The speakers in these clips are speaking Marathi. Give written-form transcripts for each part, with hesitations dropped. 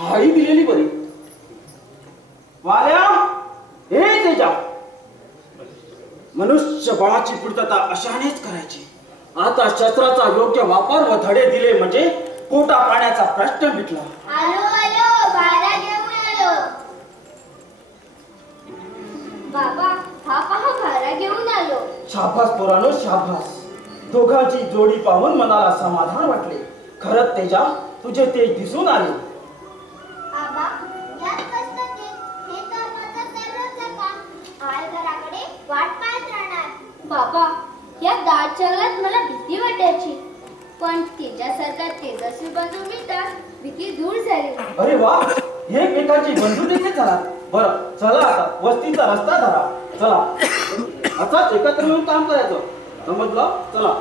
हाही दिलेली बरी. वाल्या हे तेजा, मनुष्य बळाची पूर्तता अशानेच करायची. आता शस्त्राचा योग्य वापर व धडे दिले म्हणजे पोटा पाण्याचा प्रश्न मिटला. आलो आलो, बारा घेऊन आलो. बाबा, हा पहा घारा घेऊन आलो. शाबास पोरानो शाबास. दोघांची जोडी पाहून मनाला समाधान वाटले. खरंच तेजा, तुझे तेज दिसून आले. आबा, यात कसलं ते? हे तर माझं सर्वच काम. आय घराकडे वाट पाहत राहणार. बाबा, या दाट जंगलात मला भीती वाटायची, पण तिच्यासारखा तेजस्वी बंधू मिळतात भीती दूर झाली. अरे वा, एकमेकांची बंधू देखील झाला. बरं चला आता वस्तीचा रस्ता धरा. चला असाच एकत्र येऊन काम करायचं, समजलं? चला.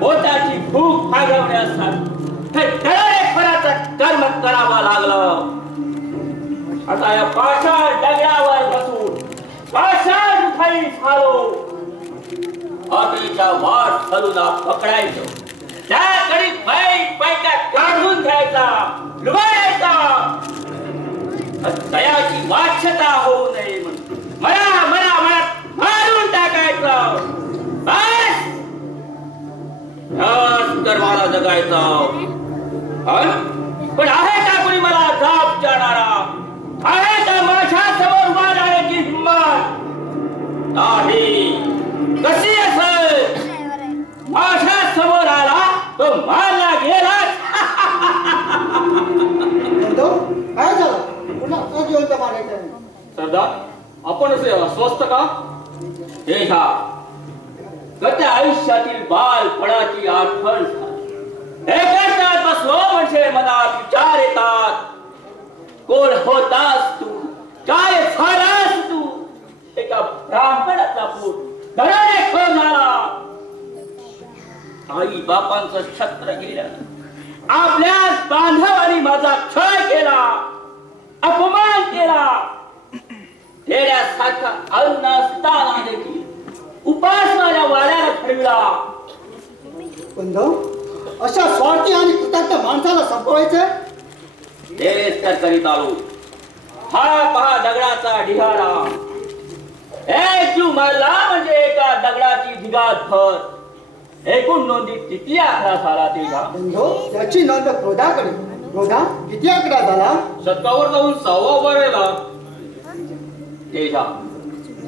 बोटाची भूक भागवण्यासाठी कर्म करावा लागलं. आता या पाषाण डगळ्यावर बसून पाषाण खाली झालो. हॉटेलच्या वाट हलून पकडायचो, त्याकडे पैका काढून घ्यायचा, लुबाडायचा. दयाची वाच्यता होऊ नये म्हणून मला मला मला मारून टाकायचं. बस कर्माला जगायचा. पण आहे का कोणी मला जाप जाणारा? आहे का माझ्या समोर उभा राहण्याची हिंमत? नाही. कशी असेल? माझ्या समोर आला तो मारला गेला. काय झालं? पुन्हा जिवंत मारायचं. सरदार, आपण असे अस्वस्थ का? हे घ्या, गत आयुष्यातील बालपणाची आठवण एकांतात बसलो म्हणजे मनात विचार येतात. कोण होतास तू? काय झालास तू? एका ब्राह्मणाचा पूत धडाने खो झाला. आई बापांचं छत्र गेलं. आपल्या बांधवांनी माझा छळ केला, अपमान केला. खेड्यासारखा अन्न असताना देखील उपास माझ्या वाड्याला ठेवला. बंधू, अशा स्वार्थी आणि कृतज्ञ माणसाला संपवायचं तेच तर करीत आलो. हा पहा दगडाचा ढिगारा. एक जीव मारला म्हणजे एका दगडाची ढिगात भर. एकूण नोंदी किती आकडा झाला तेजा? बंधू, याची नोंद क्रोधाकडे. क्रोधा किती आकडा झाला? शतकावर जाऊन 6वा वरेला. तेजा,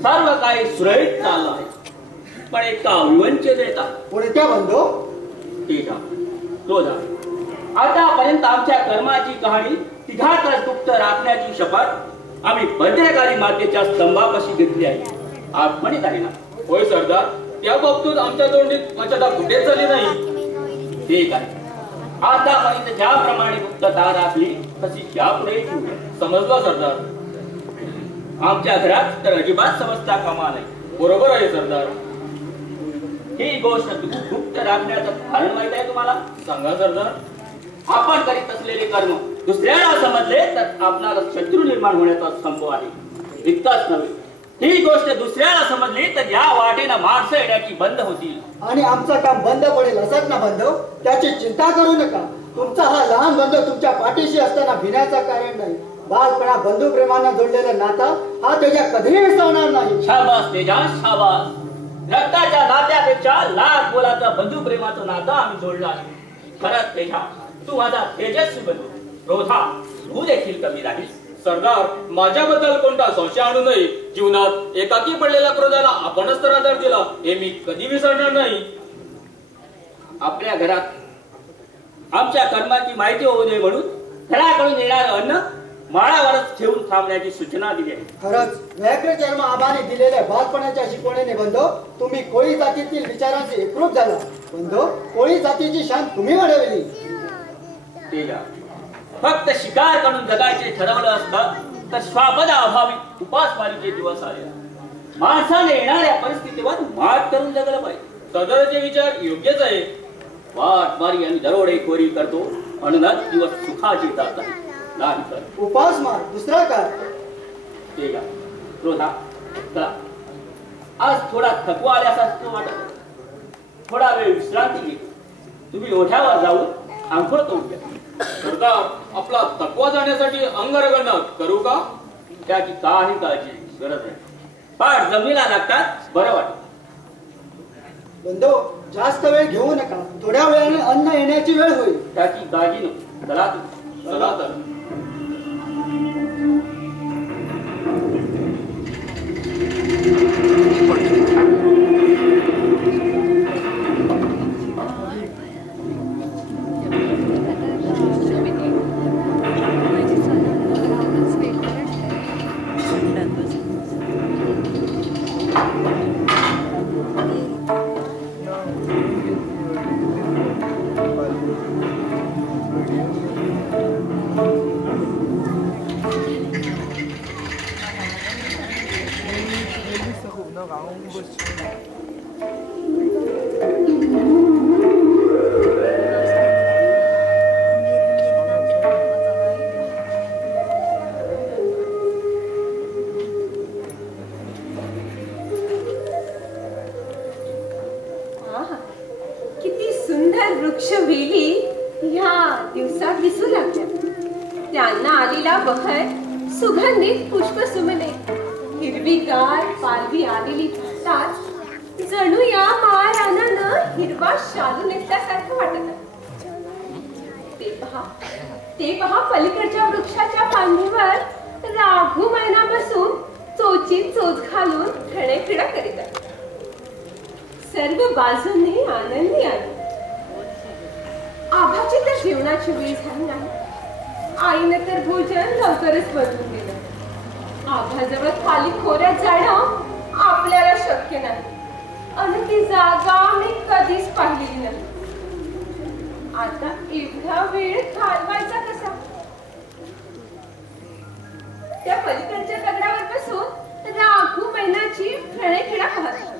सर्व काही सुरळीत चाललं आहे, पण एका विवंचित येतात. कोणत्या बंधू? तेजा, क्रोधा. आतापर्यंत आमच्या कर्माची कहाणी तिघातच गुप्त राखण्याची शपथ आम्ही भद्रकाली मातेच्या स्तंभापाशी घेतली आहे. आठवणीत आहे ना? होय सरदार, त्या बाबतीत आमच्या तोंडीत मर्यादा कुठेच झाली नाही. ठीक आहे. आतापर्यंत ज्याप्रमाणे गुप्तता राखली तशी यापुढे समजला सरदार. आमच्या घरात तर अजिबात समजता कामा नाही. बरोबर आहे सरदार. ही गोष्ट गुप्त राखण्याचं कारण माहित आहे तुम्हाला? सांगा सरदार. आपण करीत असलेले कर्म दुसऱ्याला समजले तर आपल्याला शत्रू निर्माण होण्याचा संभव आहे. इतकाच नव्हे ही गोष्ट दुसऱ्याला समजली तर या वाटेनं माणसं येण्याची बंद होतील. आणि आमचं काम बंद पडेल असत ना बंधू, त्याची चिंता करू नका. तुमचा हा लहान बंधू तुमच्या पाठीशी असताना भिण्याचं कारण नाही. बालपणा बंधू प्रेमानं जोडलेलं नातं हा त्याच्या कधीही विसरणार नाही. शाबास तेजा, शाबास. रक्ताच्या नात्यापेक्षा लाख बोलाचं बंधू प्रेमाचं नातं आम्ही जोडलं आहे. खरंच तेजा, तू माझा तेजस्वी बंधू. रोधा, तू देखील कमी राहील. सरदार, माझ्याबद्दल कोणता संशय आणू नये. जीवनात एकाकी पडलेल्या क्रोधाला आपणच तर आधार दिला हे मी कधी विसरणार नाही. आपल्या घरात आमच्या कर्माची माहिती होऊ नये म्हणून घराकडून येणारं अन्न माळावरच ठेवून थांबण्याची सूचना दिली आहे. खरंच व्याघ्र जन्म आबाने दिलेल्या बालपणाच्या शिकवणीने बंधू तुम्ही कोळी जातीतील विचारांचे एकरूप झाला. बंधू, कोळी जातीची शान तुम्ही वाढवली. तेजा, फक्त शिकार करून जगायचे ठरवलं असतं तर स्वापदा अभावी उपासमारीचे दिवस आले. माणसाने येणाऱ्या परिस्थितीवर मात करून जगलं पाहिजे. सदरचे विचार योग्यच आहे. वाटमारी आणि दरोडेखोरी करतो म्हणूनच दिवस सुखाचे जातात. नाही तर उपासमार दुसरा काय? तेजा, क्रोधा, चला आज थोडा थकवा आल्यासारखं वाटत. थोडा वेळ विश्रांती घे. तुम्ही ओढ्यावर जाऊन आंघोळ करून घ्या. सरदार, आपला थकवा जाण्यासाठी अंगरगंड करू का? त्याची काही काळजी गरज आहे. पाठ जमिनीला लागतात बरं वाटत. बंधू, जास्त वेळ घेऊ नका. थोड्या वेळाने अन्न येण्याची वेळ होईल. त्याची काळजी नको. चला तू. चला तर. सुगंधित पुष्प सुमने हिरवीगार पालवी आलेली दिसतात. जणू या महाराणानं हिरवा शालू नेसल्यासारखं वाटत. ते पहा पलीकडच्या वृक्षाच्या फांदीवर राघू मैना बसून चोचीत चोच घालून खेळेखिळा करीत आहे. सर्व बाजूंनी आनंदी आहे. आभाची तर जेवणाची वेळ झाली नाही. आईनं तर भोजन लवकरच बनवून दिलं. आभाजवळ खाली खोऱ्यात जाणं आपल्याला शक्य नाही आणि ती जागा मी कधीच पाहिलेली नाही. आता एवढा वेळ घालवायचा कसा? त्या पलीकडच्या दगडावर बसून राघू मैनाची खेळेखिळा पाहत.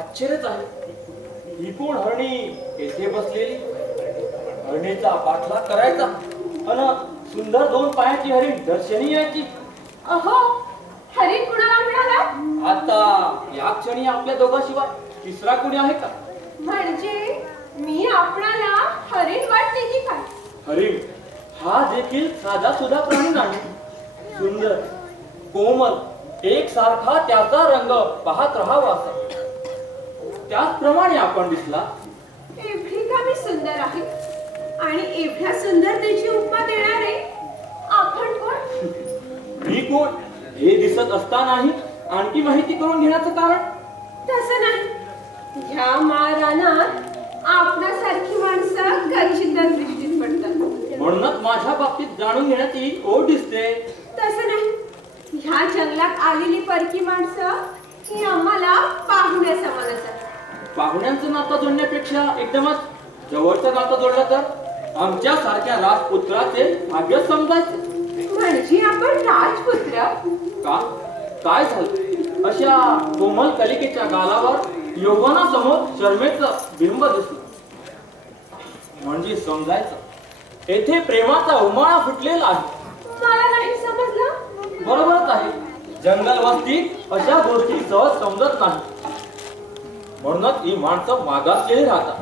आश्चर्यच आहे, ही कोण हरणी येथे बसलेली? हरणीचा पाठलाग करायचा अन सुंदर 2 पायाची हरिण दर्शनी यायची. अहो, हरिण कुणाला मिळाला? आता या क्षणी आपल्या दोघांशिवाय तिसरा कोणी आहे का? म्हणजे मी आपणाला हरिण वाटते की काय? हरिण हा देखील साधा सुद्धा प्राणी नाही. सुंदर, कोमल, एकसारखा त्याचा रंग पाहत राहावा असा. त्याचप्रमाणे आपण दिसला. एवढी का मी सुंदर आहे आणि एवढ्या सुंदरतेची उपमा देणारे आपण कोण? मी कोण हे दिसत असतानाही आणखी माहिती करून घेण्याचं कारण? तसं नाही. ह्या मारानात आपणासारखी माणसं क्वचितच दृष्टीत पडतात. म्हणूनच माझ्या बाबतीत जाणून घेण्याची ओढ दिसते. तसं नाही. ह्या जंगलात आलेली परकी माणसं ही आम्हाला पाहुण्या समानच आहे. पाहुण्यांचं नातं जोडण्यापेक्षा एकदमच जवळचं नातं जोडलं तर आमच्या सारख्या राजपुत्राचे भाग्य समजायचं. म्हणजे आपण राजपुत्र? का? काय झालं? अशा कोमल कलिकेच्या गालावर यौवनासमोर शर्मेचं बिंब दिसलं म्हणजे समजायचं येथे प्रेमाचा उमाळा फुटलेला आहे. मला नाही समजलं. बरोबरच आहे. जंगल वस्तीत अशा गोष्टी सहज समजत नाही. म्हणूनच ही माणसं मागासलेली राहतात.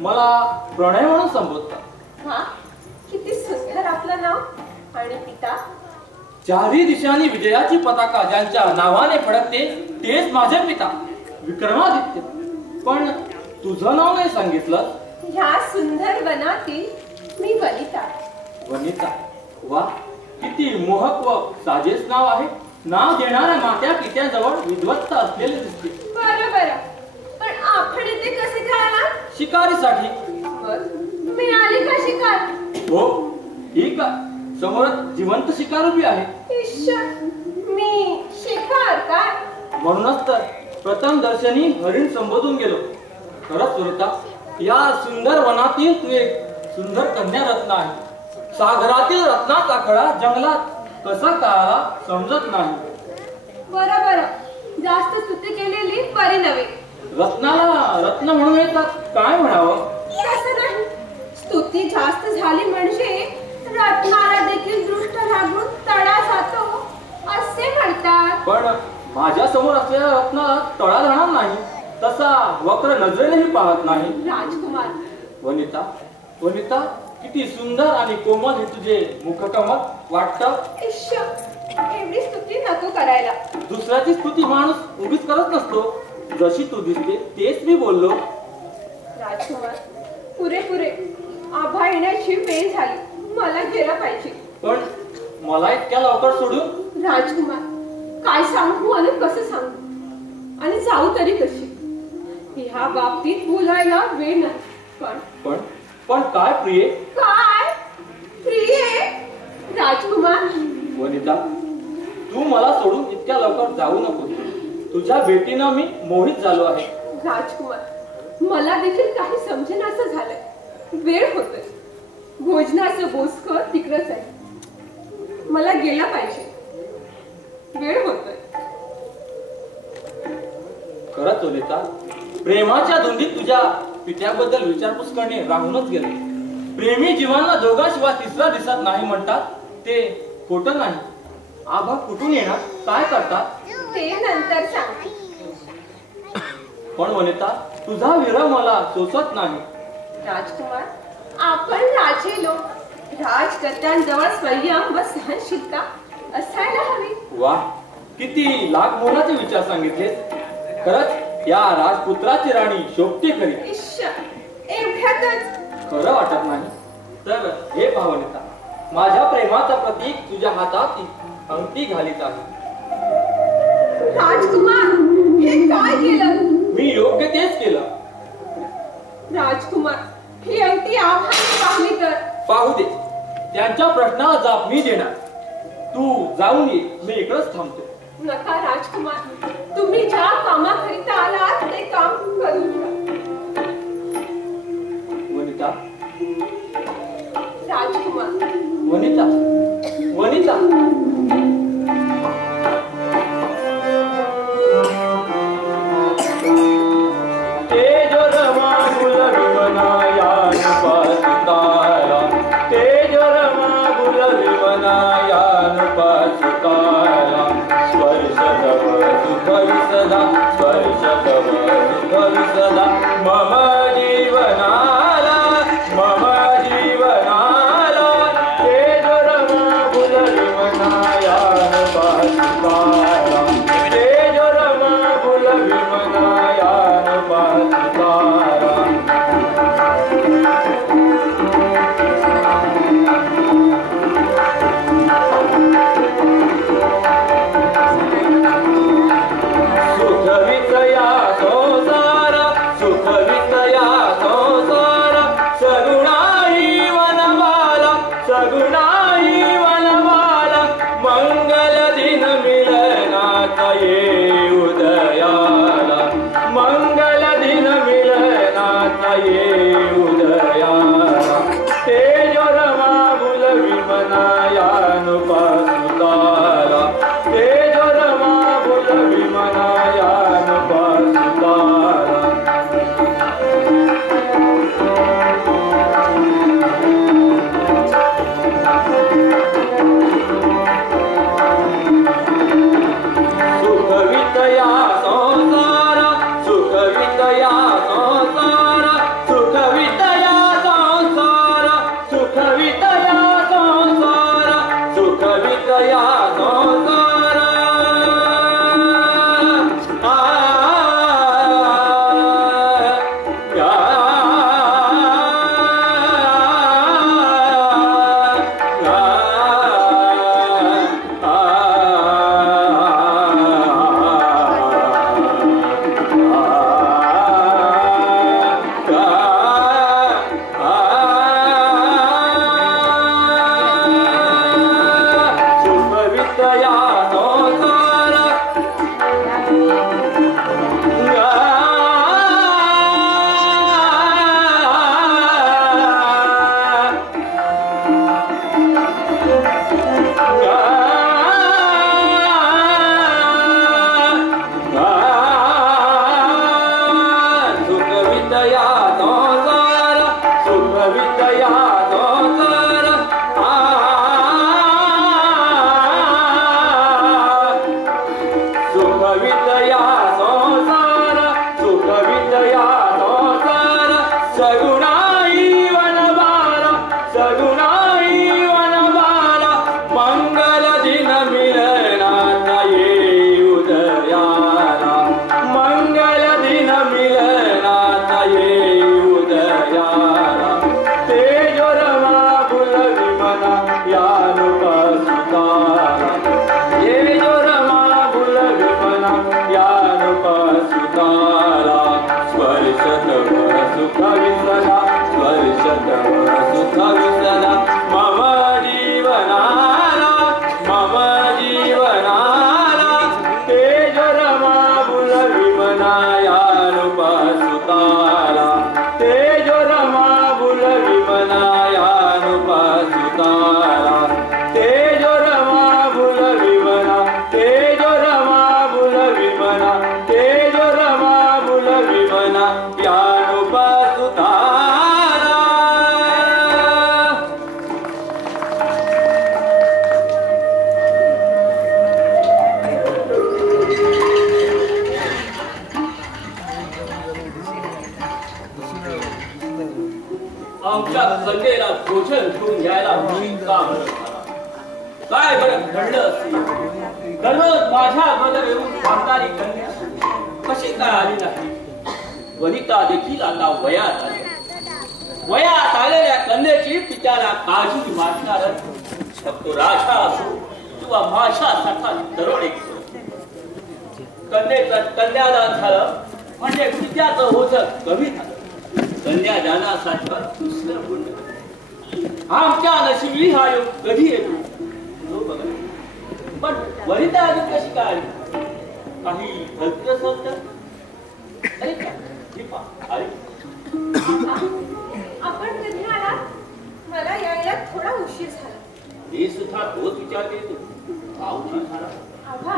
मला प्रणय म्हणून संबोधतात. हा, किती सुंदर आपलं नाव आणि पिता? चारही दिशांनी विजयाची पताका ज्यांच्या नावाने फडकते तेच माझे पिता विक्रमादित्य. पण तुझं नाव नाही सांगितलं. ह्या सुंदर वनातील मी वनिता. वनिता, वा, किती मोहक व साजेस नाव आहे. नाव देणाऱ्या मात्या पित्याजवळ विद्वत्ता असलेले दिसते. बरोबर, पण आपण इथे कसे काय आलात? शिकारीसाठी. मी आले का शिकार? हो, ही का समोर जिवंत शिकार उभी आहे. ईश्वर, मी शिकार काय? म्हणूनच तर प्रथम दर्शनी हरिण संबोधून गेलो. खरंच सुरता, या सुंदर वनातील तू एक सुंदर कन्या रत्न आहे. सागरातील रत्नाचा खडा जंगलात कसा कळाला समजत नाही. बरोबर, जास्त स्तुती केलेली बरी नव्हे. रत्नाला रत्न म्हणून येतात, काय म्हणावं? तसं नाही. स्तुती जास्त झाली म्हणजे रत्नाला देखील दृष्ट लागून तडा जातो असे म्हणतात. पण माझ्या समोर असलेला रत्न तळा राहणार नाही, तसा वक्र नजरेनेही पाहत नाही. राजकुमार, वनिता, वनिता, किती सुंदर आणि कोमल हे तुझे मुखकमल वाटतं. इश्श, एवढी स्तुती नको करायला. दुसऱ्याची स्तुती माणूस उगीच करत नसतो. जशी तू दिसते तेच मी बोललो. राजकुमार, पुरे आभा येण्याची वेळ झाली, मला गेला पाहिजे. पण मला इतक्या लवकर सोडून? राजकुमार, काय सांगू आणि कसं सांगू आणि जाऊ तरी कशी? ह्या बाबतीत बोलायला वेळ नाही. पण काय प्रिये? काय प्रिये? राजकुमार, वनिता, तू मला सोडून इतक्या लवकर जाऊ नको. तुझ्या भेटीनं मी मोहित झालो आहे. राजकुमार, मला देखील काही समजेनासं झालंय. वेळ होतोय. भोजनाचं बोसकर तिकडच आहे. मला गेला पाहिजे. वेळ होतोय. खरंच वनिता, प्रेमाच्या धुंदीत तुझ्या पित्याबद्दल विचारपूस करणे राहूनच गेले. प्रेमी जीवांना दोघांशिवाय तिसरा दिसत नाही म्हणतात, ते खोटं नाही. आभा कुठून येणार, काय करतात ते नंतर सांगते. पण वनिता, तुझा विरह मला सोसत नाही. राजकुमार, आपण राजे लोक. राजकर्त्यांजवळ संयम व सहनशीलता असायला हवी. वा, किती लाख मोलाचे विचार सांगितले. खरंच या राजपुत्राची राणी शोभते खरी. इश्श, एवढ्यातच खरं वाटत नाही तर हे पहा वनिता, माझ्या प्रेमाचं प्रतीक तुझ्या हातात अंगठी घालीत आहे. राजकुमार, हे काय केलं? मी योग्य तेच केलं. राजकुमार, ही अंगठी आव्हाने पाहिली तर? पाहू दे, त्यांच्या प्रश्नाला जाब मी देणार. तू जाऊन ये, मी इकडंच थांबतो. नका राजकुमार, तुम्ही ज्या कामाकरिता आलात ते काम करून घ्या. वनिता, राजकुमार, वनिता, वनिता. मम जीवनाला, मम जीवनाला तेज रमा बुलरी मनायान पासिताला, तेज रमा बुलरी मनायान पासिताला. सुखवितया संसार, सुखवितया संसार, सगुणाई वनमाला, सगुणाई वनमाला, मंगल दिन मिलनात ये उदयाला, मंगल दिन मिलनात ये उदयाला. तेज रमा बुलवी मनायान पासुताला, तेज रमा बुलवी मनायान पासुताला. सुखवितया संसार, सुखवितया संसार, सुखवितया संसार, सुखवितया संसार, सुखवितया संसार. सुखवितया संसार, सुखवितया संसार. भूषण घेऊन यायला का बरं झाला? काय बरं घडलं असेल? दररोज माझ्या अगोदर येऊन थांबणारी कन्या कशी काय आली नाही? वनिता देखील आता वयात आली. वयात आलेल्या कन्येची पित्याला काळजी वाटणार तो राजा असो किंवा माझ्यासारखा दरोडेखोर. कन्येचं कन्यादान झालं म्हणजे पित्याचं ओझं कमी झालं. कन्यादानासारखं दुसरं पुण्य आमच्या नशिबी हा योग कधी येतो तो बघा. पण वनिता अजून कशी काय आली? काही भलतंच होतं? अरे का अरे आपण कधी आलात? मला यायला थोडा उशीर झाला. हे सुद्धा तोच विचार देतो. का उशीर झाला? आभा,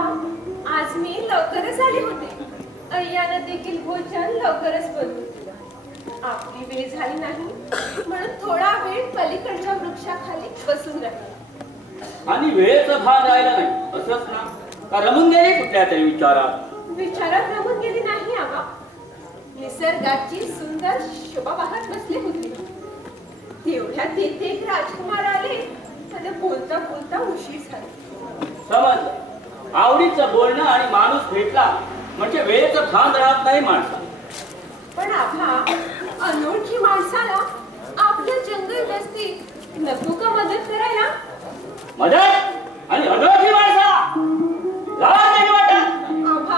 आज मी लवकरच आले होते. अय्यानं देखील भोजन लवकरच बनवून दिलं. आपली वेळ झाली नाही म्हणून थोडा वेळ पलीकडच्या वृक्षाखाली बसून राहिले. आणि वेळेचं भान राहिलं नाही असंच ना? का रमून गेली कुठल्या तरी विचारात रमून गेली नाही आबा. निसर्गाची सुंदर शोभा पाहत बसले होते. तेवढ्यात तिथे एक राजकुमार आले आणि बोलता बोलता उशीर झाला. समज आवडीचं बोलणं आणि माणूस भेटला म्हणजे वेळेचं भान राहत नाही माणसा. पण आभा, अनोळखी माणसाला आपल्या जंगल वस्तीत नको का मदत करायला? मदत आणि अनोळखी माणसा लाज वाटत. आभा,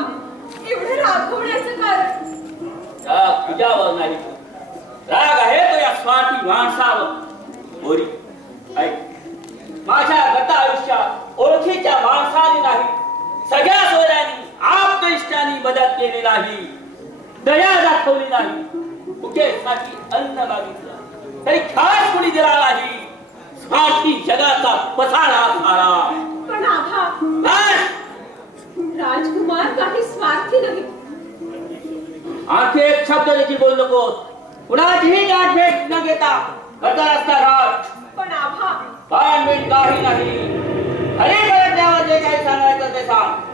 एवढं रागवण्याचं कारण? राग तुझ्यावर नाही, राग आहे तो या स्वार्थी माणसावर. बोरी ऐक, माझ्या गत आयुष्यात ओळखीच्या माणसाने नाही सगळ्या सोयऱ्यांनी आप्तेष्टांनी मदत केली नाही, दया दाखवली नाही, कुठेसाठी अन्न मागितलं तरी खास कुणी दिला नाही. स्वार्थी जगाचा पसारा सारा. पण आभा, राजकुमार काही स्वार्थी नाही. आणखी एक शब्द देखील बोलू नकोस. कुणाचीही गाठ भेट न घेता करता रस्ता घाट. पण आभा, पण मी काही नाही. खरी गरज द्यावर जे काही सांगायचं ते सांग.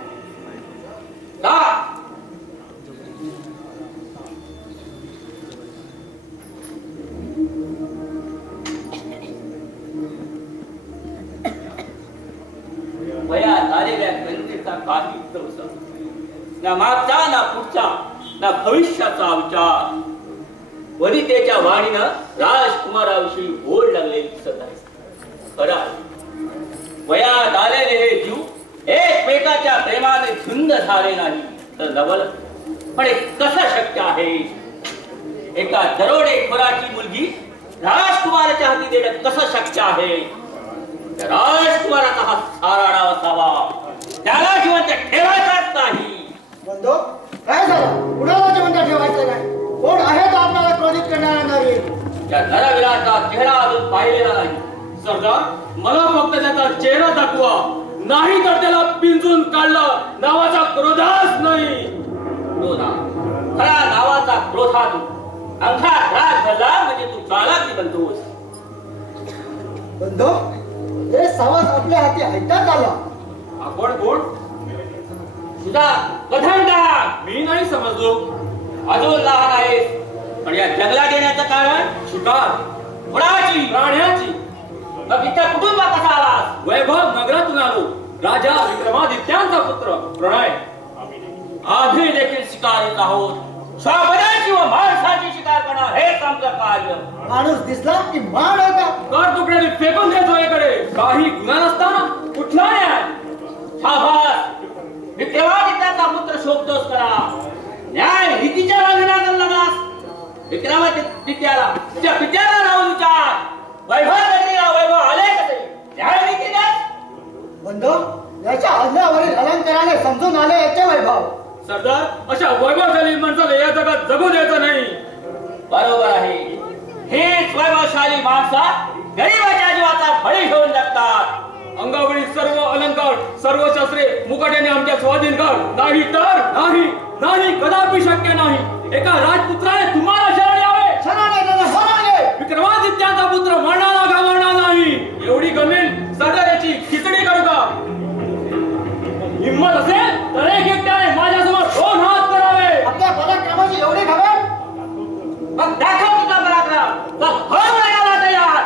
वयात आलेल्या कन्येचा काही प्रसंग ना मागचा ना पुढचा ना भविष्याचा विचार. वनितेच्या वाणीनं राजकुमाराविषयी ओढ लागलेली दिसत आहे. खरं वयात आलेले हे जीव एकमेकाच्या प्रेमाने धुंद झाले नाही तर नवल. पण कसं शक्य आहे? एका दरोडेखोराची मुलगी राजकुमाराच्या हाती देणं कसं शक्य आहे? राजकुमाराचा हा सारा डाव असावा, त्याला जिवंत ठेवायचाच नाही. बंधू, काय झालं? कुणाला जिवंत ठेवायचं नाही? कोण आहे तो आपल्याला क्रोधित करणारा नाही? त्या नरवीराचा चेहरा अजून पाहिलेला नाही. सरदार, मला फक्त त्याचा चेहरा दाखवा, नाही तर त्याला पिंजून काढलं नावाचा क्रोधाच नाही. तो ना खरा नावाचा क्रोधा तू. अंगात राग भरला म्हणजे तू चालाकी बनतोस. बंधू, हे सावज आपल्या हाती ऐकण्यात आला. आपण कोण? तुझा कथन का? मी नाही समजलो. अजून लहान आहेस. पण या जंगलात येण्याचं कारण? शिकार कुणाची? प्राण्याची. मग इथं कुठून कसा आलास? वैभव नगरातून आलो. राजा विक्रमादित्यांचा पुत्र प्रणय. आम्ही देखील शिकारीत आहोत. स्वाबनाची व माणसाची शिकार करणं हेच आमचं कार्य. माणूस दिसला की मार होता. कर तुकड्याने फेकून द्यायचो एकडे. काही गुन्हा नसताना कुठला न्याय? शाबास, विक्रमादित्याचा पुत्र शोधतोस करा. न्याय नीतीच्या वागण्याला लागलास. विक्रमादित्याला तुझ्या पित्याला राहून विचार. वैभव नगरीला वैभव आले कसे? न्याय नीतीलाच. बंधू, याच्या आज्ञावरील अलंकाराने समजून आले याचे वैभव. सरदार, अशा वैभवशाली माणसाला या जगात जगू द्यायचं नाही. बरोबर आहे. हेच वैभवशाली माणसा गरीबाच्या जीवाचा बळी घेऊन जगतात. अंगावरील सर्व अलंकार, सर्व शस्त्रे मुकाट्याने आमच्या स्वाधीन कर. नाही तर नाही, नाही, कदापि शक्य नाही. एका राजपुत्राने तुम्हाला शरण यावे. शरण विक्रमादित्यांचा पुत्र मरणाला घाबरणार नाही. एवढी गमेल सदाऱ्याची खिचडी करू का? हिम्मत असेल तर एक एकट्याने माझ्यासमोर 2 हात करावे. आपल्या पराक्रमाची एवढी खबर? मग दाखव तुझा पराक्रम. चल, हो मैदानात तयार.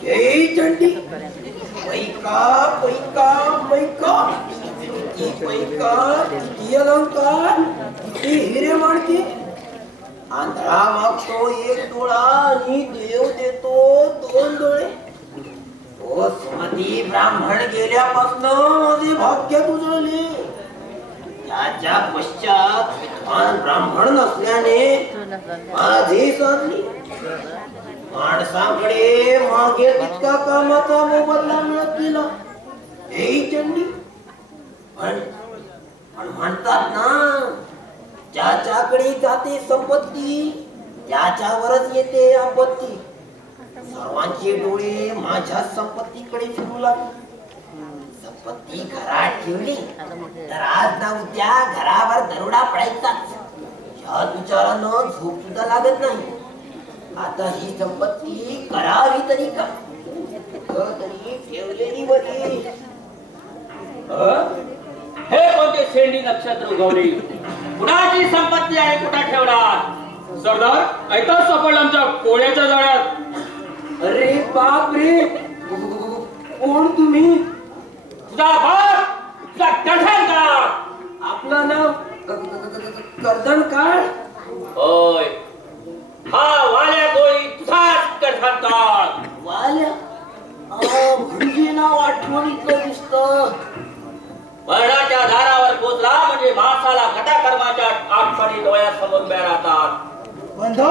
जय चंडी पैका पैका पैका किती पैका किती अलंकार किती हिरे माणके आंधळा मागतो एक डोळा आणि देव देतो 2 डोळे तो सुमती ब्राह्मण गेल्यापासून माझे भाग्य उजळले त्याच्या पश्चात विद्वान ब्राह्मण नसल्याने माझी साधली माणसाकडे मागे तितका कामाचा मोबदला मिळत गेला हे चंडी पण म्हणतात ना ज्याच्याकडे जाते संपत्ती त्याच्यावरच येते आपत्ती सर्वांचे डोळे माझ्या संपत्तीकडे फिरू लागले संपत्ती घरात ठेवली तर आज ना उद्या घरावर दरोडा पडायचाच या विचारानं झोप सुद्धा लागत नाही आता ही संपत्ती करावी तरी का तरी ठेवलेली बरी हे कोणते शेंडी नक्षत्र उगवली कुणाची संपत्ती आहे कुठा ठेवणार सरदार ऐकाच सापडला आमच्या कोळ्याच्या जाळ्यात अरे बाप रे कोण तुम्ही तुझा बाप तुझा कठण का आपलं नाव कर्दन काळ होय हा वाल्या कोळी तुझाच कठण काळ वाल्या म्हणजे नाव आठवणीतलं दिसतं मरणाच्या दारावर पोचला म्हणजे माणसाला घटाकर्माच्या आठवणी डोळ्यासमोर उभ्या राहतात बंधू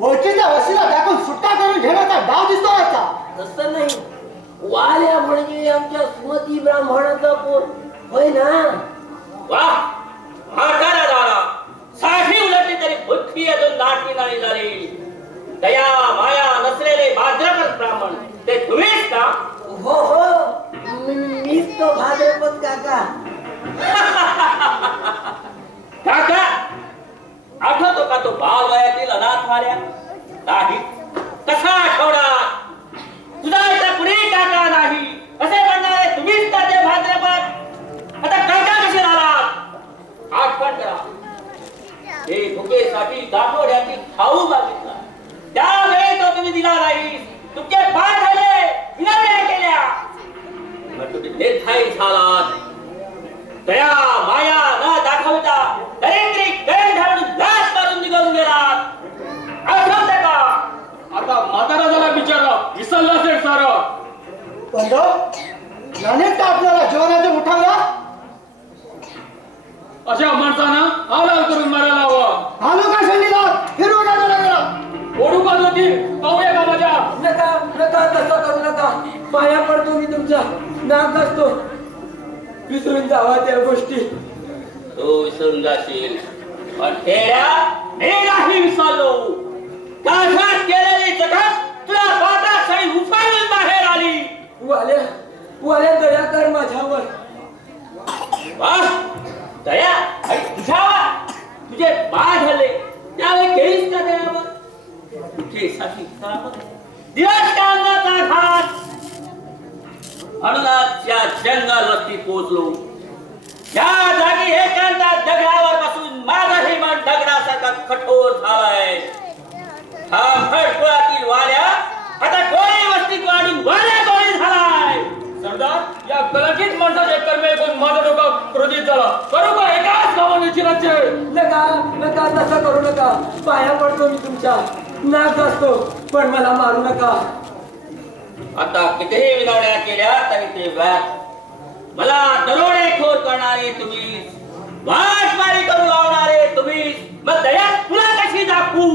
ओळखीच्या वशीला दाखवून सुट्टा करून घेण्याचा डाव दिसतो याचा तसं नाही वाल्या म्हणजे आमच्या सुमती ब्राह्मणाचा पोर होय ना वाह म्हातारा झाला साठी उलटली तरी बुद्धी अजून दाटली नाही झाली दया माया नसलेले भाद्रपद ब्राह्मण ते तुम्हीच का हो हो मीच तो भाद्रपद काका काका आठवतो का तो बाल वयातील अनाथ वाड्या नाही कसा आठवणार तुझा इथं कुणी काका नाही असे म्हणणारे तुम्हीच का ते भाद्रपद आता काका कसे राहणार आठवण करा हे भुकेसाठी दाखवण्याची खाऊ मागितला त्यावेळी तो तुम्ही दिला नाही तुमचे पाय झाले विनवण्या केल्या पण तुम्ही निर्धायी झालात दया माया न दाखवता दरिद्री गैर धरून लाच मारून निघून गेलात आठवते का आता म्हातारा झाला बिचारा विसरला असेल सारं बंधू नानेच का आपल्याला जीवनातून उठावला अशा माणसानं हालाल करून मारायला हवं हा लोक शैलीला फिरवून लागला ओढू का होती पाहूया का माझ्या नका नका तसं करू नका पाया पडतो मी तुमच्या नाक असतो विसरून जावा त्या गोष्टी तो विसरून जाशील पण खेड्या मी नाही विसरलो काशात केलेली जखम तुला बाटात सळी उचलून बाहेर आली वाल्या वाल्या दया कर माझ्यावर वाह दया आणि तुझ्यावर तुझे बाळ झाले त्यावेळी केलीस का दयावर तुझेसाठी दिवस का अंगाचा घात म्हणूनच या जंगल वस्तीत पोहोचलो या जागी एकांता दगडावर बसून माझंही मन दगडासारखा कठोर झालाय हा फडफडातील वाऱ्या आता कोळी वस्तीत वाढून वाऱ्या कोळी झालाय सरदार या कलंकित माणसाचे कर्म ऐकून माझा डोका क्रोधित झाला बरोबर एकाच गावाने राज्य नका नका तसं करू नका पाया पडतो मी तुमच्या नाक असतो पण मला मारू नका आता कितीही विनवण्या केल्या तरी ते व्यर्थ मला दरोडेखोर करणारे तुम्ही वाटमारी करू लावणारे तुम्ही मग दया तुला कशी दाखवू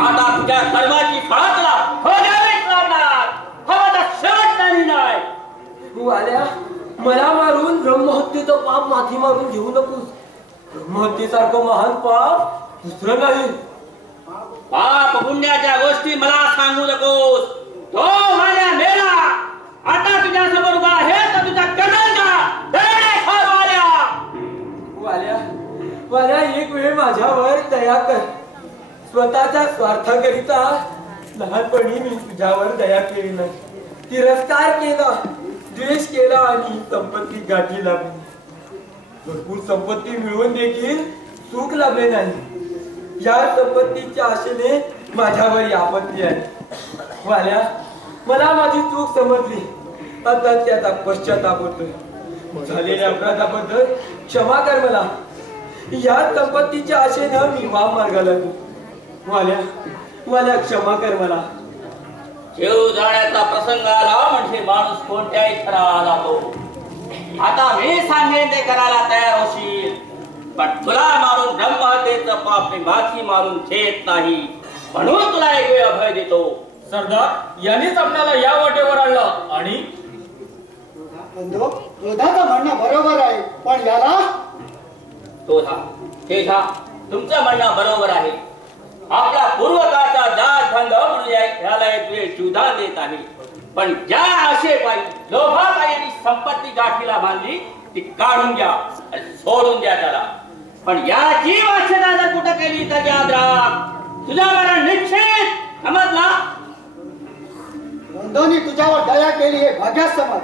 आता तुझ्या कर्माची फळं तुला भोगावीच लागणार हवा तर शेवट नाही वाल्या मला मारून ब्रह्महत्येचं पाप माथी मारून घेऊ नकोस ब्रह्महत्येसारखं महान पाप दुसरं नाही पाप पुण्याच्या गोष्टी मला सांगू नकोस तो माझ्या मेला आता तुझ्या समोर उभा आहे तर तुझा कदंगा दरोडेखोर वाल्या वाल्या वाल्या एक वेळ माझ्यावर दया कर स्वतःच्या स्वार्थाकरिता लहानपणी मी तुझ्यावर दया केली नाही तिरस्कार केला द्वेष केला आणि संपत्ती गाठी लागली भरपूर संपत्ती मिळवून देखील सुख लाभले नाही. या संपत्तीच्या आशेने माझ्यावर आपत्ती आहे. वाल्या, मला माझी चूक समजली. आता त्याचा पश्चाताप होतोय. झालेल्या अपराधाबद्दल क्षमा कर मला. या संपत्तीच्या आशेनं मी वाम मार्गाला लागलो. वाल्या क्षमा कर मला. जीव जाण्याचा प्रसंग आला म्हणजे माणूस कोणत्याही थराला जातो. आता मी सांगेन ते करायला तयार होशील, पण तुला मारून ब्रह्महत्येचं पाप मी माथी मारून घेत नाही, म्हणून तुला एक वेळ अभय देतो. सरदार, यांनीच आपल्याला या वाटेवर आणलं. आणि बंधू, क्रोधाचं म्हणणं बरोबर आहे, पण याला तुमचं म्हणणं बरोबर आहे. आपल्या पूर्वकाळचा जातभंग म्हणून ह्याला एक वेळ जीवदान देत आहे, पण ज्या आशेपायी लोभापायी संपत्ती गाठीला बांधली ती काढून घ्या आणि सोडून द्या त्याला. पण याची वाचना जर कुठं केली तर याद राख, तुझा मला निश्चित समजला. बंधूंनी तुझ्यावर दया केली हे भाग्यास समज.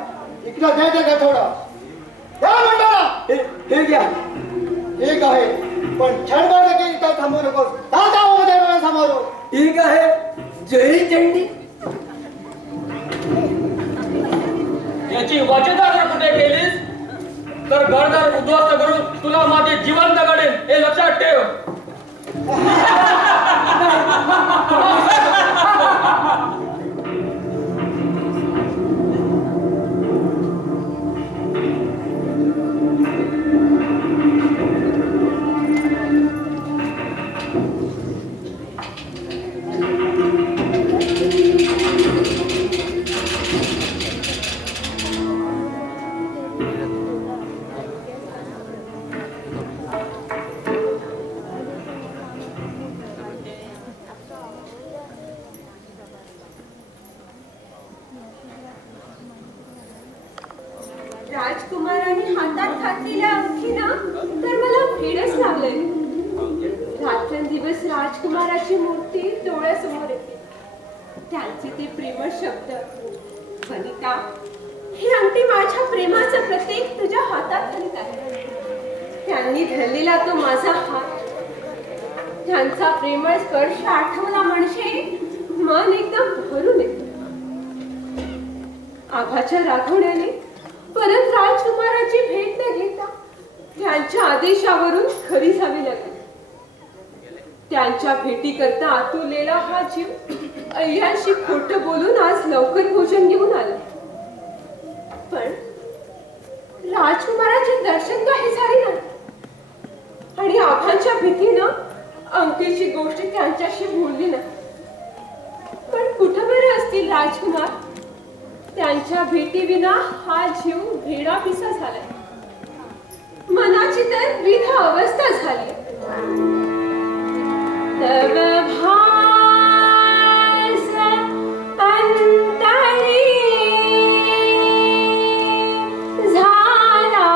इकडं द्यायचं का थोडं? द्या मंडळा. हे घ्या. ठीक आहे, पण छडबड केली तर थांबू नकोस. समोर ठीक आहे. जय चंडी. याची वाचना जर कुठे केलीस तर घरदार उद्ध्वस्त करून तुला माझे जीवन दगडेन, हे लक्षात ठेव. राजकुमारांनी हातात घातलेल्या अंगठीनं तर मला भीडच लागले. रात्रंदिवस राजकुमाराची मूर्ती डोळ्यासमोर येते. त्यांचे ते प्रेमळ शब्द, वनिता, ही अंगठी माझ्या प्रेमाचं प्रतीक तुझ्या हातात घालीत आहे. त्यांनी धरलेला तो माझा हात, त्यांचा प्रेमळ स्पर्श आठवला म्हणजे मन एकदम भरून येते. आभाच्या राघवण्याने परत राजकुमाराची भेट न घेता त्यांच्या आदेशावरून घरी जावे लागले. त्यांच्या भेटी करता आतुरलेला हा जीव अय्यांशी खोटं बोलून आज लवकर भोजन घेऊन आला. पण राजकुमाराचे दर्शन काही झाले नाही आणि आभांच्या भीतीनं अंकेची गोष्ट त्यांच्याशी बोलली नाही. पण कुठं बरे असतील राजकुमार? त्यांच्या भेटी विना हा जीव भेडा पिसा झालाय. मनाची तर विध अवस्था झाली. तव भास अंतरी झाला,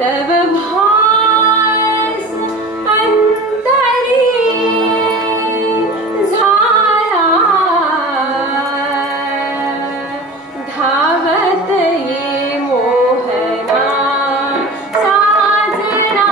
तव भास अंतरी झाला, धावत ये मोहना साजना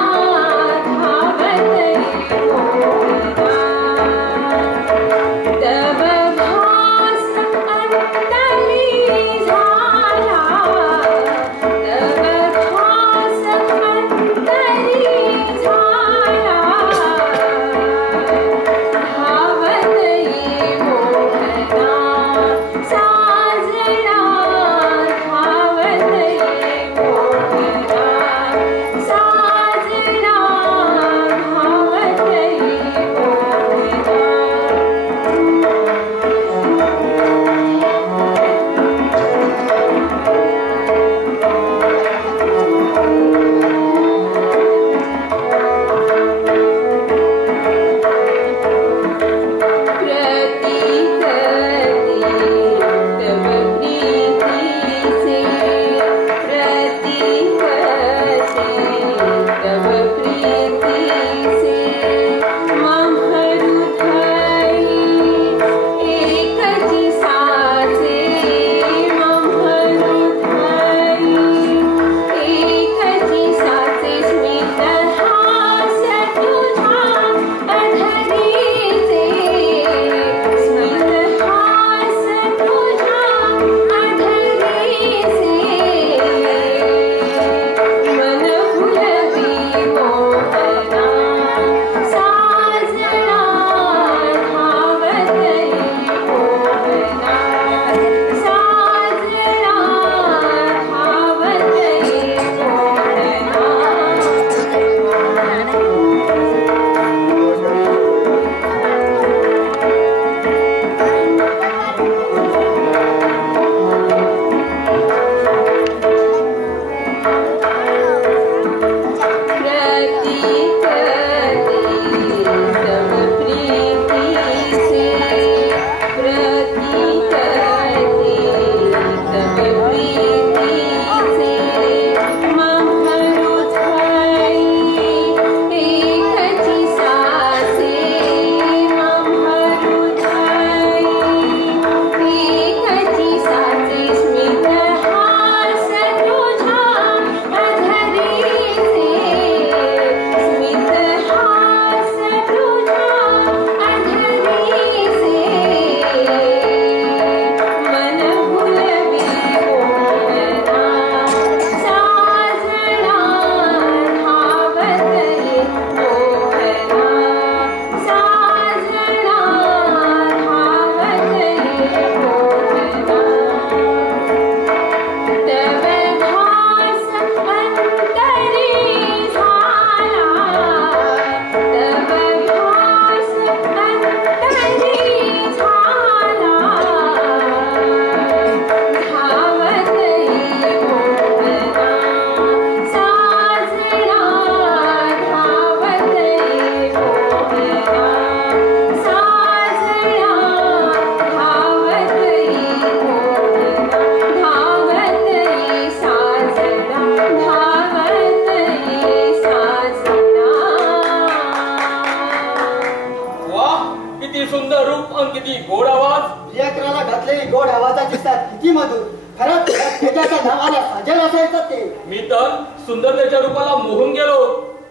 सुंदरतेच्या नावाला साजेल असायचं ते. मी तर सुंदरतेच्या रूपाला मोहून गेलो.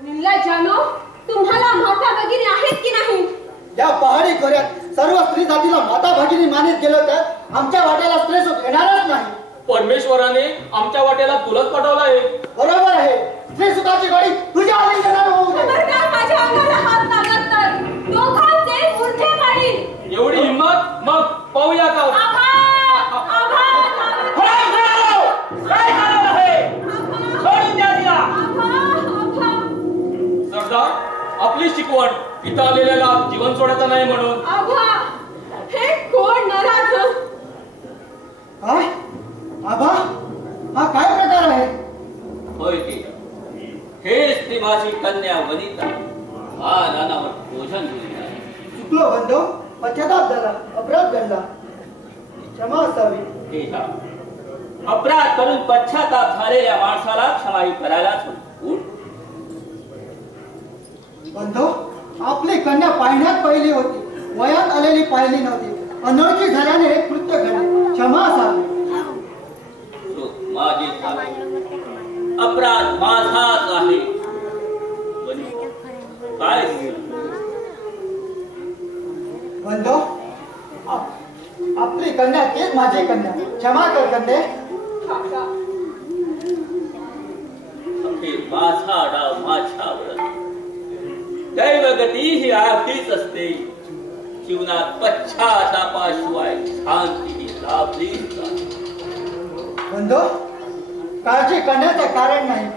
निल्ला जानो, तुम्हाला माता भगिनी आहेत की नाही? या पहाडी खोऱ्यात सर्व स्त्री जातीला माता भगिनी मानित गेलो तर आमच्या वाट्याला स्त्री सुख येणारच नाही. परमेश्वराने आमच्या वाट्याला तुलाच पाठवला आहे. बरोबर आहे. स्त्री सुखाची गाडी तुझ्या आलिंगनावर होऊ दे. खबरदार माझ्या अंगाला हात लागत तर दोघांचे मुंडे पाडीन. एवढी हिंमत? मग पाहूया का? काय झालं आहे? सोडून द्या तिला. सरदार, आपली शिकवण इथं आलेल्याला जीवन सोडायचं नाही म्हणून. आभा, हे कोण नराध? काय आबा, हा काय प्रकार आहे? होय की हेच ती माझी कन्या वनिता. हा रानावर भोजन दिले आहे. चुकलो बंधू, पश्चाताप झाला, अपराध घडला, क्षमा असावी. हे घ्या. अपराध करून पश्चाताप झालेल्या माणसाला क्षमाही करायलाच हवी. बंधू, आपली कन्या पाहण्यात पहिली होती, वयात आलेली पाहिली नव्हती. अनोळखी झाल्याने हे कृत्य घडले, क्षमा असावी. माझी अपराध माझाच आहे. काय बंधू, आपली कन्या तीच माझी कन्या, क्षमा कर कन्ये. माझा डाव माझ्यावर. दैवगती ही आखीच असते. जीवनात पश्चातापाशिवाय शांती लाभलीच नाही. बंधू, काळजी करण्याचे कारण नाही.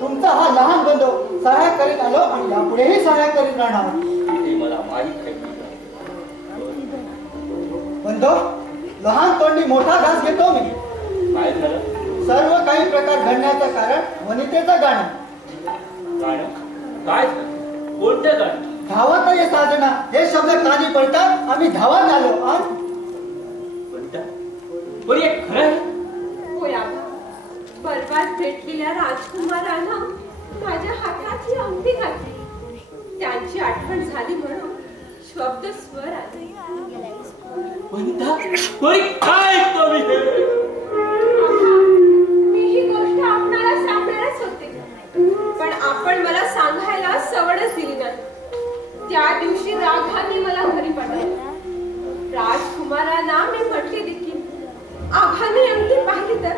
तुमचा हा लहान बंधू सहाय्य करीत आलो आणि यापुढेही सहाय्य करीत राहणार. हे मला माहीत आहे. बंधू, लहान तोंडी मोठा घास घेतो मी. काय झालं? सर्व काही प्रकार घडण्याचं कारण वनितेचं गाणं. गाणं? काय झालं? कोणतं गाणं? धावत ये साजना हे शब्द कानी पडतात आम्ही धावत आलो. आज पण हे खरं आहे? होय आबा, बरबाद भेटलेल्या राजकुमारानं माझ्या हातात ही अंगठी घातली. त्यांची आठवण झाली म्हणून शब्द स्वर आले. वनिता, होय काय तुम्ही हे? मी ही गोष्ट आपणाला सांगणारच होते, पण आपण मला सांगायला सवडच दिली नाही. त्या दिवशी राघाने मला घरी पाठवले. राजकुमारांना मी म्हटले देखील. आभाने अंगठी पाहिली तर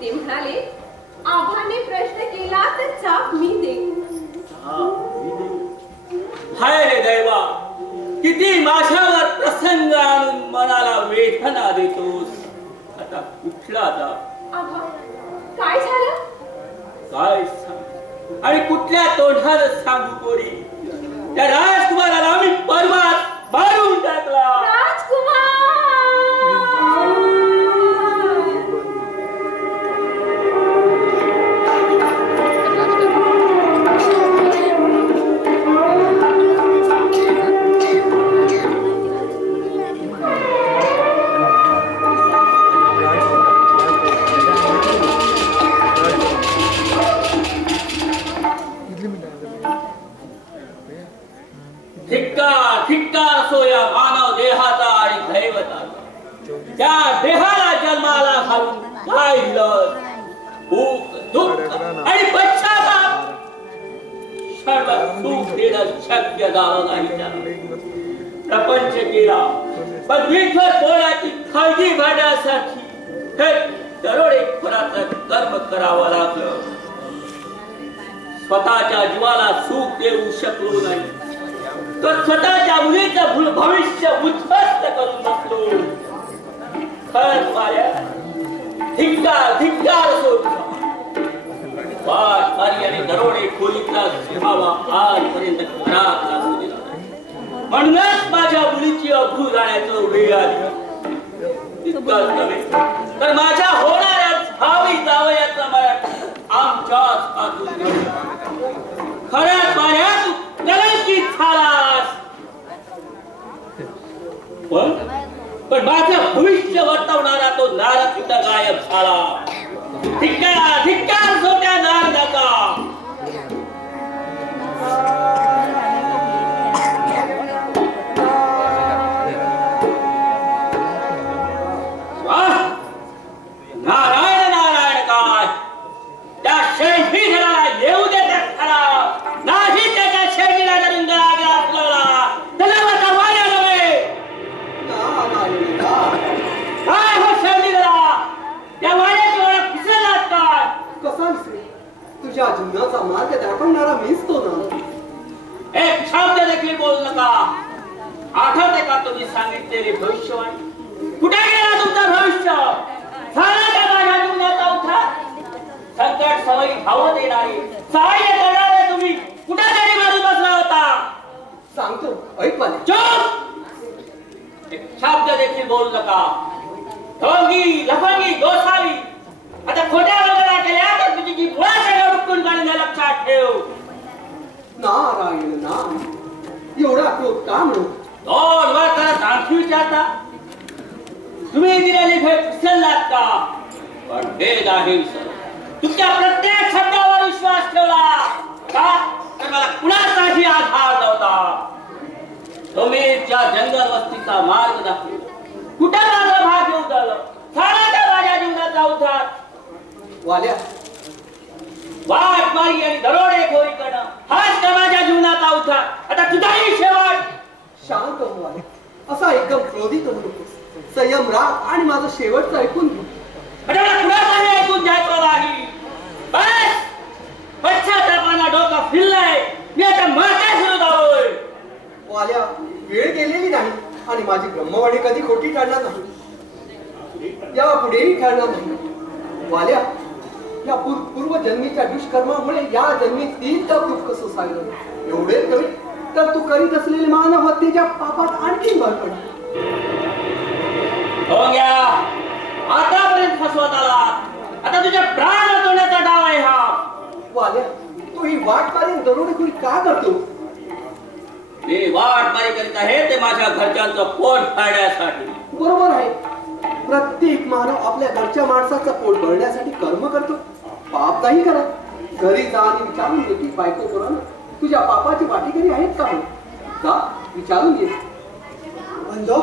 ते म्हणाले, आभाने प्रश्न केला तर चाप मी देईन. हाय रे दैवा, किती माझ्यावर प्रसंग आणून मनाला वेदना देतोस. आता कुठला जा? आभा, काय झालं? काय सांग आणि कुठल्या तोंडानं सांगू कोरी? त्या राजकुमाराला मी परवाच मारून टाकला. राजकुमार! धिक्कार असो या मानव देहाचा आणि दैवताचा. त्या देहाला जन्माला घालून काय दिलं? भूक, दुःख आणि पश्चाताप. सर्व सुख देणं शक्य झालं नाही त्याला. प्रपंच केला, पण विठ्ठल पोळ्याची खालगी भाड्यासाठी हे दरोडेखोराचं कर्म करावं लागलं. स्वतःच्या जीवाला सुख देऊ शकलो नाही, तर स्वतःच्या मुलीचं भविष्य उद्ध्वस्त करून बसलो. खरंच माझ्या धिक्कार असो. वाट मारी आणि दरोडेखोरीचा स्वभाव आजपर्यंत घरात लागू दिला. म्हणूनच माझ्या मुलीची अब्रू जाण्याचं वेळ आली. इतकंच नव्हे तर माझ्या होणाऱ्या भावी जावयाचा मरण आमच्याच हातून गेला. खरंच माझ्या तू कलंकित झालास. पण माझं भविष्य वर्तवणारा तो नारद सुद्धा गायब झाला. धिक्कार सोट्या नारदाचा. नारायण तुमच्या जीवनाचा मार्ग दाखवणारा मीच तो ना. एक शब्द देखील बोल नका. आठवते का तुम्ही सांगितलेली भविष्यवाणी? कुठे गेला तुमचं भविष्य? झाला का माझ्या जीवनाचा उद्धार? संकट सवयी धावत येणारे सहाय्य करणारे तुम्ही कुठेतरी मारून बसला होता. सांगतो, ऐक मला. चुप! एक शब्द देखील बोल नका. ढोंगी लफंगी गोसावी आता खोट्या वगैरे केल्या तर तुझी जी मुळा सगळं उठून काढून लक्षात ठेव. नारायण नारायण, एवढा क्रोध का म्हणून? 2 वर्षात आणखी विचारता तुम्ही दिलेली भेट विसरलात का? पण भेद आहे विसर. तुमच्या प्रत्येक शब्दावर विश्वास ठेवला का? तर मला कुणाचाही आधार नव्हता. तुम्ही त्या जंगल वस्तीचा मार्ग दाखवला. कुठं माझं भाग्य उडालं? झाला का माझ्या जीवनाचा उद्धार? वाल्या, वाटमारी आणि दरोडेखोरी करणं हाच का माझ्या जीवनाचा उद्धार? आता तुझाही शेवट. शांत हो वाल्या. असा एकदम क्रोधित होऊ नकोस. संयम राख आणि माझं शेवटचं ऐकून घे. मला कुणाचाही ऐकून घ्यायचं नाही. बस पश्चातापानं डोकं फिरलंय. मी आता मागे फिरत आलोय. वाल्या, वेळ गेलेली नाही आणि माझी ब्रह्मवाणी कधी खोटी ठरणार नाही. यापुढेही ठरणार नाही. वाल्या, या पूर्वजन्मीच्या दुष्कर्मामुळे या जन्मी 3 दुःख सोसायलं. एवढेच नव्हे तर तू करीत असलेले मानव हत्येच्या पापात आणखी भर पडली. हो गया, आतापर्यंत फसवत आला. आता तुझे प्राण वाचवण्याचा डाव आहे हा. वाल्या, तू ही वाटमारी दरोडेखोरी का करतो? मी वाटमारी करीत आहे ते माझ्या घरच्यांचं पोट फाडण्यासाठी. बरोबर आहे. प्रत्येक मानव आपल्या घरच्या माणसाचं पोट भरण्यासाठी कर्म करतो, पाप नाही करत. घरी जा आणि विचारून घे की बायको करून तुझ्या पापाची वाटेकरी आहेत का? जा विचारून घे. बंधो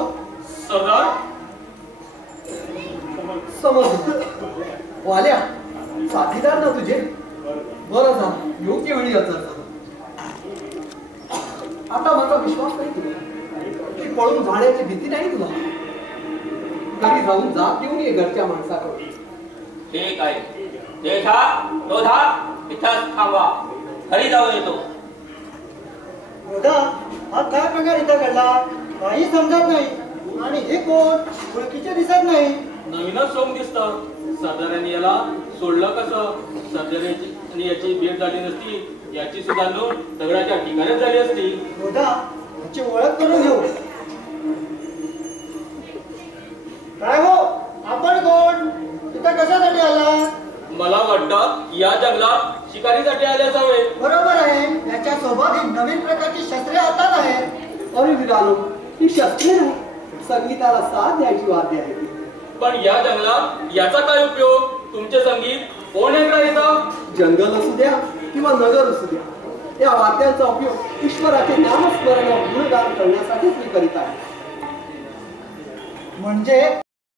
समज. वाल्या, साथीदार ना तुझे? बरं जा, योग्य वेळी आता माझा विश्वास नाही तुला की पळून जाण्याची भीती नाही तुला? घरी जाऊन जात देऊन ये घरच्या माणसाकडून. ठीक आहे. इथंच थांबा. घरी जाऊन येतो. हा काय प्रकार इथं घडला काही समजत नाही. आणि हे कोण ओळखीचे दिसत नाही. नवीनच सोम दिसतं. सरदारांनी याला सोडलं कसं? सरदारांची आणि याची भेट झाली नसती. याची सुद्धा नोंद दगडाच्या ठिकाणीच झाली असती. याची ओळख करून घेऊ. काय हो, आपण कोण? तिथं कशासाठी आला? मला वाटतं या जंगलात शिकारीसाठी आल्याच हवे. बरोबर आहे. याच्या सोबत ही नवीन प्रकारची शस्त्रे हातात आहेत. अरे विरालो, ही शस्त्रे नाही, संगीताला साथ द्यायची वाद्य आहे. पण या जंगलात याचा काय उपयोग? तुमचे संगीत कोण ऐकणार इथं? जंगल असू द्या किंवा नगर असू द्या, या वाद्यांचा उपयोग ईश्वराचे नामस्मरण गुणगान करण्यासाठीच मी करीत आहे. म्हणजे